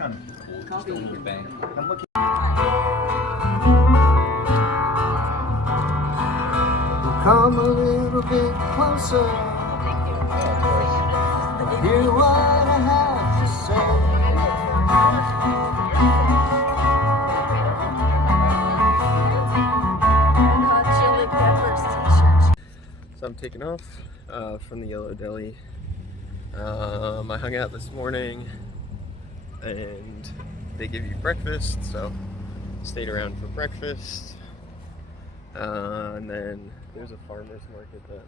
kind of cool. Just a little bank. I'm looking. Come a little bit closer. Hear what I have to say. Chili peppers t-shirt. So I'm taking off from the Yellow Deli. I hung out this morning and they give you breakfast, so stayed around for breakfast. And then there's a farmer's market that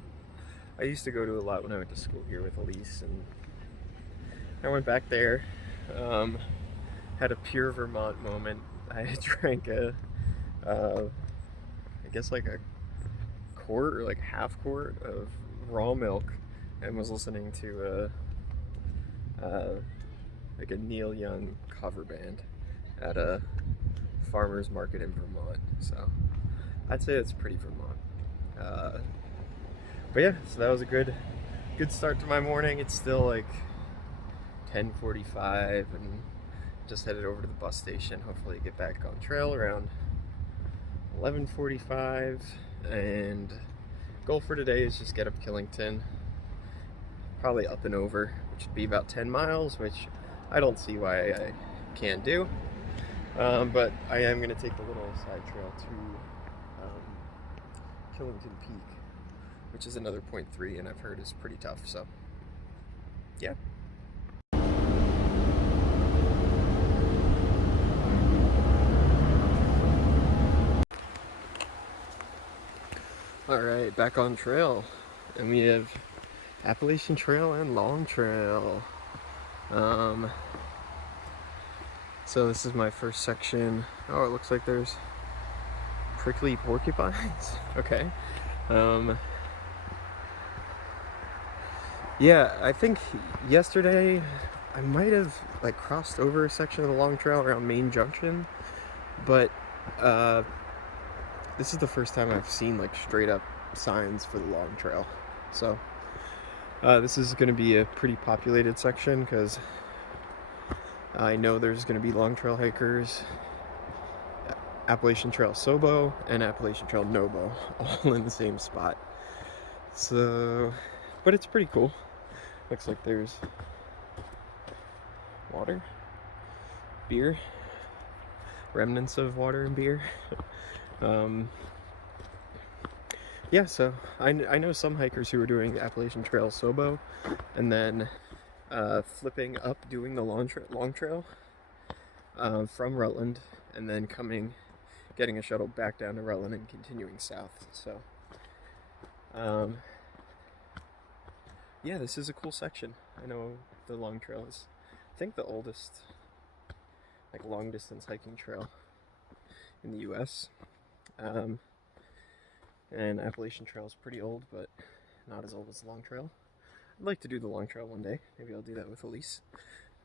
I used to go to a lot when I went to school here with Elise, and I went back there, had a pure Vermont moment. I drank I guess like a quart or like half quart of raw milk and was listening to like a Neil Young cover band at a farmer's market in Vermont. So I'd say it's pretty Vermont. But yeah, so that was a good start to my morning. It's still like 10:45 and just headed over to the bus station. Hopefully get back on trail around 11:45, and goal for today is just get up Killington, probably up and over, which would be about 10 miles, which I don't see why I can't do. But I am going to take the little side trail to Killington Peak, which is another 0.3, and I've heard is pretty tough, so yeah. Alright, back on trail, and we have Appalachian Trail and Long Trail. So this is my first section. Oh, it looks like there's prickly porcupines. Okay. Yeah, I think yesterday I might have like crossed over a section of the Long Trail around Main Junction, but this is the first time I've seen like straight up signs for the Long Trail. So this is going to be a pretty populated section because I know there's going to be Long Trail hikers, Appalachian Trail SOBO and Appalachian Trail NOBO all in the same spot. So, but it's pretty cool. Looks like there's water, beer, remnants of water and beer. Yeah, so I know some hikers who are doing Appalachian Trail SOBO and then flipping up doing the long trail from Rutland, and then getting a shuttle back down to Rutland and continuing south. So yeah, this is a cool section. I know the Long Trail is, I think, the oldest like long distance hiking trail in the US. And Appalachian Trail is pretty old, but not as old as the Long Trail. I'd like to do the Long Trail one day. Maybe I'll do that with Elise.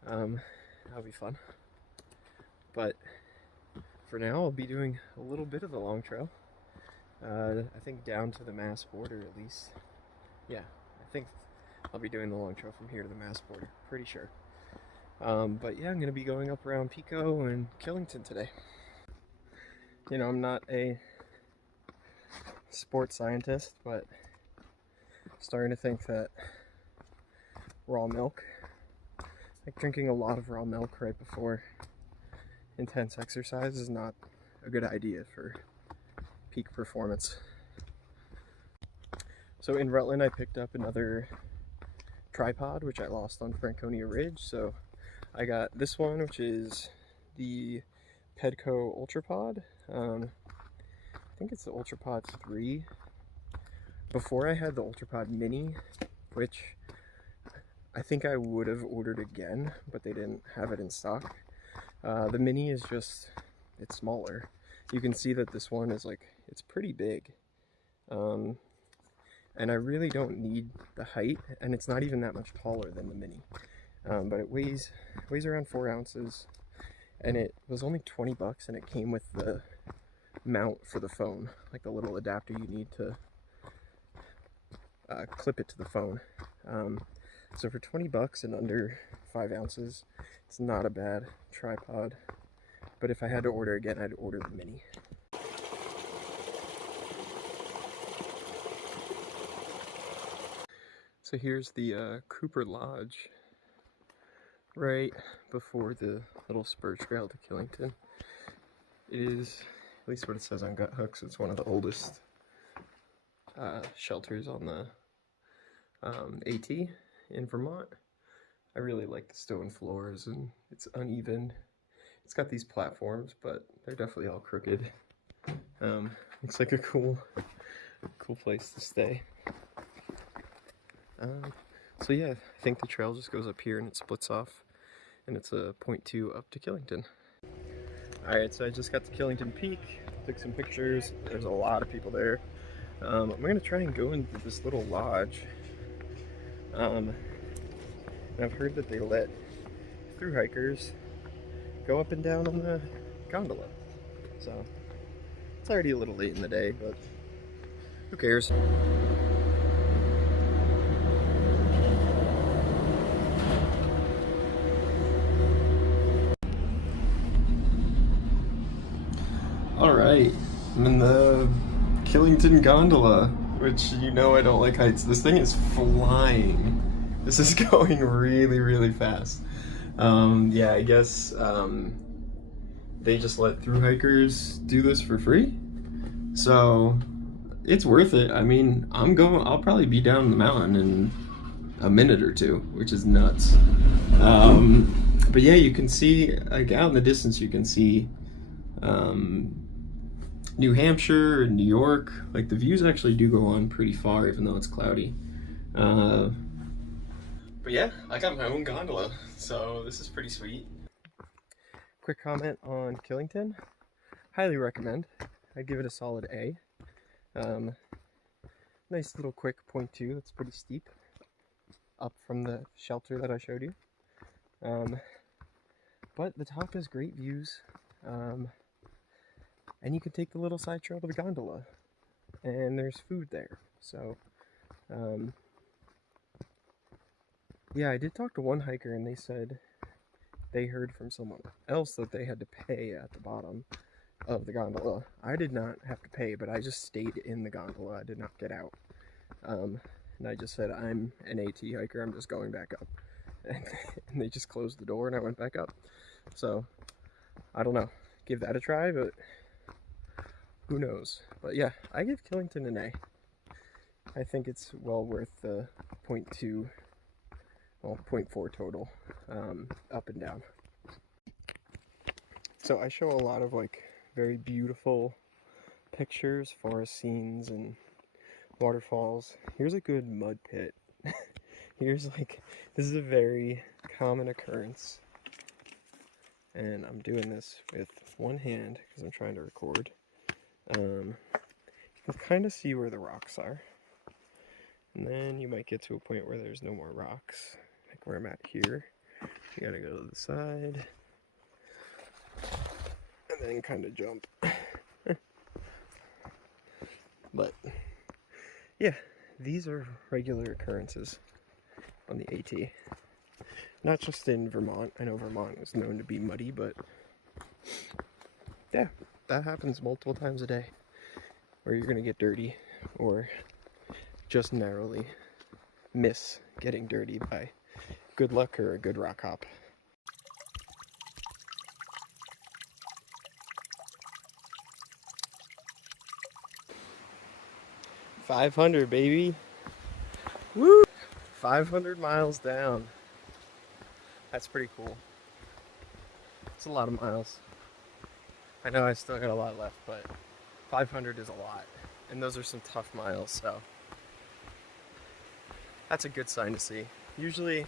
That'll be fun. But for now, I'll be doing a little bit of the Long Trail. I think down to the Mass border at least. Yeah, I think I'll be doing the Long Trail from here to the Mass border. Pretty sure. But yeah, I'm going to be going up around Pico and Killington today. You know, I'm not a sports scientist, but starting to think that raw milk, like drinking a lot of raw milk right before intense exercise, is not a good idea for peak performance. So in Rutland, I picked up another tripod, which I lost on Franconia Ridge. So I got this one, which is the Pedco Ultrapod. I think it's the Ultrapod 3. Before I had the Ultrapod Mini, which I think I would have ordered again, but they didn't have it in stock. The Mini is just, it's smaller. You can see that this one is like, it's pretty big. And I really don't need the height, and it's not even that much taller than the Mini. But it weighs around 4 ounces, and it was only 20 bucks, and it came with the mount for the phone, like the little adapter you need to clip it to the phone. So for 20 bucks and under 5 ounces, it's not a bad tripod. But if I had to order again, I'd order the mini. So here's the Cooper Lodge, right before the little spur trail to Killington. It is, at least what it says on Gut Hooks, it's one of the oldest shelters on the AT in Vermont. I really like the stone floors, and it's uneven. It's got these platforms, but they're definitely all crooked. Looks like a cool place to stay. So yeah, I think the trail just goes up here and it splits off, and it's a 0.2 up to Killington. Alright, so I just got to Killington Peak, took some pictures. There's a lot of people there. I'm gonna try and go into this little lodge. And I've heard that they let thru-hikers go up and down on the gondola. So it's already a little late in the day, but who cares? Alright, I'm in the Killington Gondola, which, you know, I don't like heights. This thing is flying. This is going really, really fast. Yeah, I guess they just let thru-hikers do this for free. So it's worth it. I mean, I'll probably be down the mountain in a minute or two, which is nuts. But yeah, you can see, like, out in the distance, you can see New Hampshire and New York. Like, the views actually do go on pretty far, even though it's cloudy. But yeah, I got my own gondola, so this is pretty sweet. Quick comment on Killington. Highly recommend. I'd give it a solid A. Nice little quick 0.2, that's pretty steep, up from the shelter that I showed you. But the top has great views. And you can take the little side trail to the gondola, and there's food there. So, yeah, I did talk to one hiker, and they said they heard from someone else that they had to pay at the bottom of the gondola. I did not have to pay, but I just stayed in the gondola. I did not get out. And I just said, I'm an AT hiker, I'm just going back up. And they just closed the door, and I went back up. So, I don't know. Give that a try, but who knows? But yeah, I give Killington an A. I think it's well worth the 0.2, well, 0.4 total, up and down. So I show a lot of, like, very beautiful pictures, forest scenes, and waterfalls. Here's a good mud pit. Here's, like, this is a very common occurrence. And I'm doing this with one hand because I'm trying to record. You can kind of see where the rocks are. And then you might get to a point where there's no more rocks. Like where I'm at here. You gotta go to the side. And then kind of jump. But, yeah, these are regular occurrences on the AT. Not just in Vermont. I know Vermont is known to be muddy, but yeah, that happens multiple times a day, where you're gonna get dirty, or just narrowly miss getting dirty by good luck or a good rock hop. $500, baby. Woo! 500 miles down. That's pretty cool. It's a lot of miles. I know I still got a lot left, but 500 is a lot. And those are some tough miles, so that's a good sign to see. Usually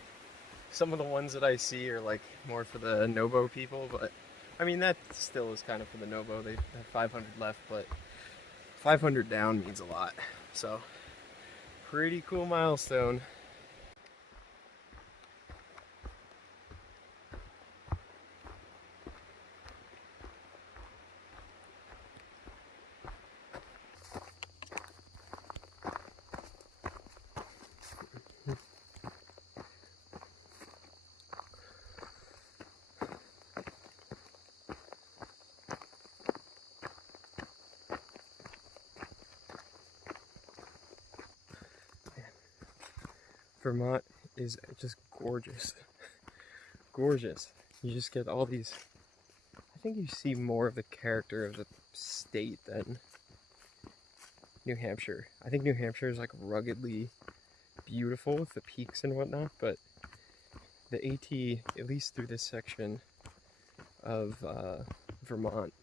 some of the ones that I see are like more for the NOBO people, but I mean that still is kind of for the NOBO. They have 500 left, but 500 down means a lot. So pretty cool milestone. Vermont is just gorgeous. Gorgeous. You just get all these, I think you see more of the character of the state than New Hampshire. I think New Hampshire is like ruggedly beautiful with the peaks and whatnot, but the AT, at least through this section of Vermont,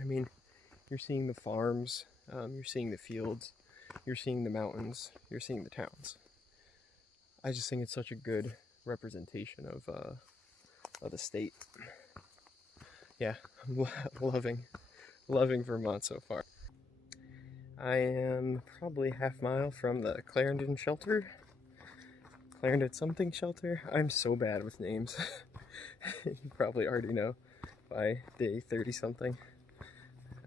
I mean, you're seeing the farms, you're seeing the fields, you're seeing the mountains, you're seeing the towns. I just think it's such a good representation of the state. Yeah, I'm loving Vermont so far. I am probably half-mile from the Clarendon shelter. Clarendon something shelter. I'm so bad with names. You probably already know by day 30-something.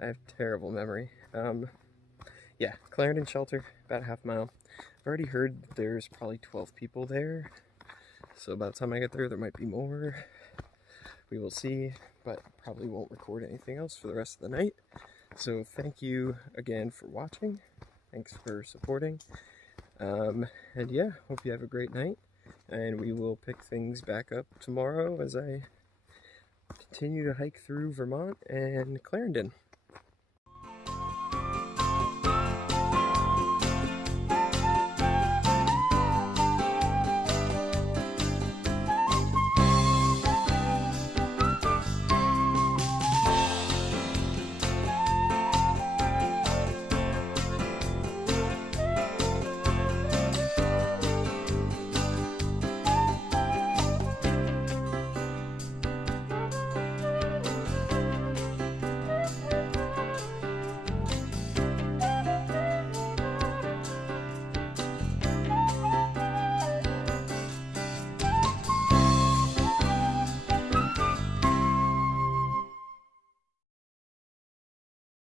I have terrible memory. Yeah, Clarendon shelter, about a half-mile. I've already heard there's probably 12 people there. So by the time I get there might be more. We will see, but probably won't record anything else for the rest of the night. So thank you again for watching. Thanks for supporting. And yeah, hope you have a great night. And we will pick things back up tomorrow as I continue to hike through Vermont and Clarendon.